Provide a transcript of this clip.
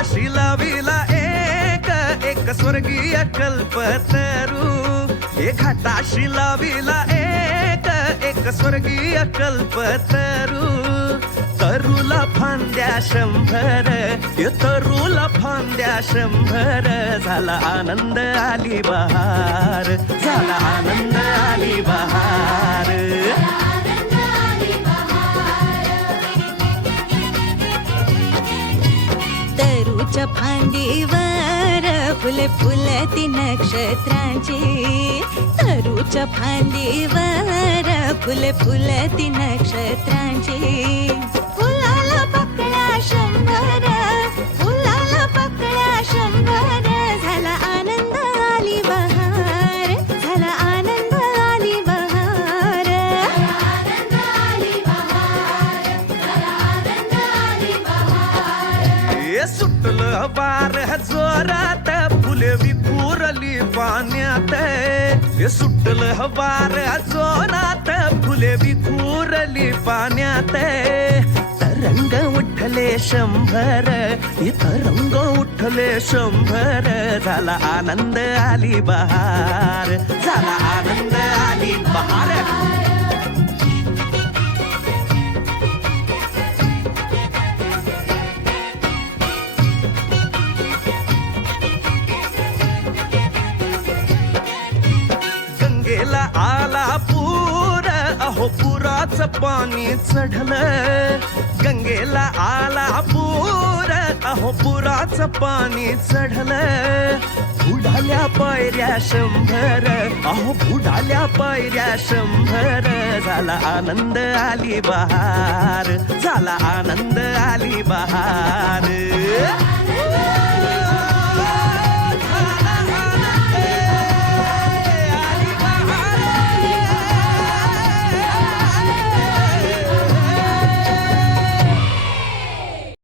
घाटाशी लाविला एक एक स्वर्गीय कल्पतरू. हे घाटाशी लाविला एक एक स्वर्गीय कल्पतरू. तरुला फांद्या शंभर ये तरुला फांद्या शंभर. झाला आनंद आली बहार झाला आनंद आली बहार. तरूच्या फांदीवर फुले फुलती नक्षत्रांची. तरूच्या फांदीवर फुले फुलती नक्षत्रांची. हे सुटलं बार जोरात फुले विखुरली पाण्यात. हे सुटलं बार जोरात फुले विखुरली पाण्यात. तरंग उठले शंभर इथं रंग उठले शंभर. झाला आनंद आली बहार झाला आनंद आली बहार. गंगेला आला पूर. अहो पुराचं पाणी चढलं गंगेला आला पूर. अहो पुराचं पाणी चढलं बुडाल्या पायऱ्या शंभर. अहो बुडाल्या पायऱ्या शंभर. झाला आनंद आली बहार. झाला आनंद आली बहार.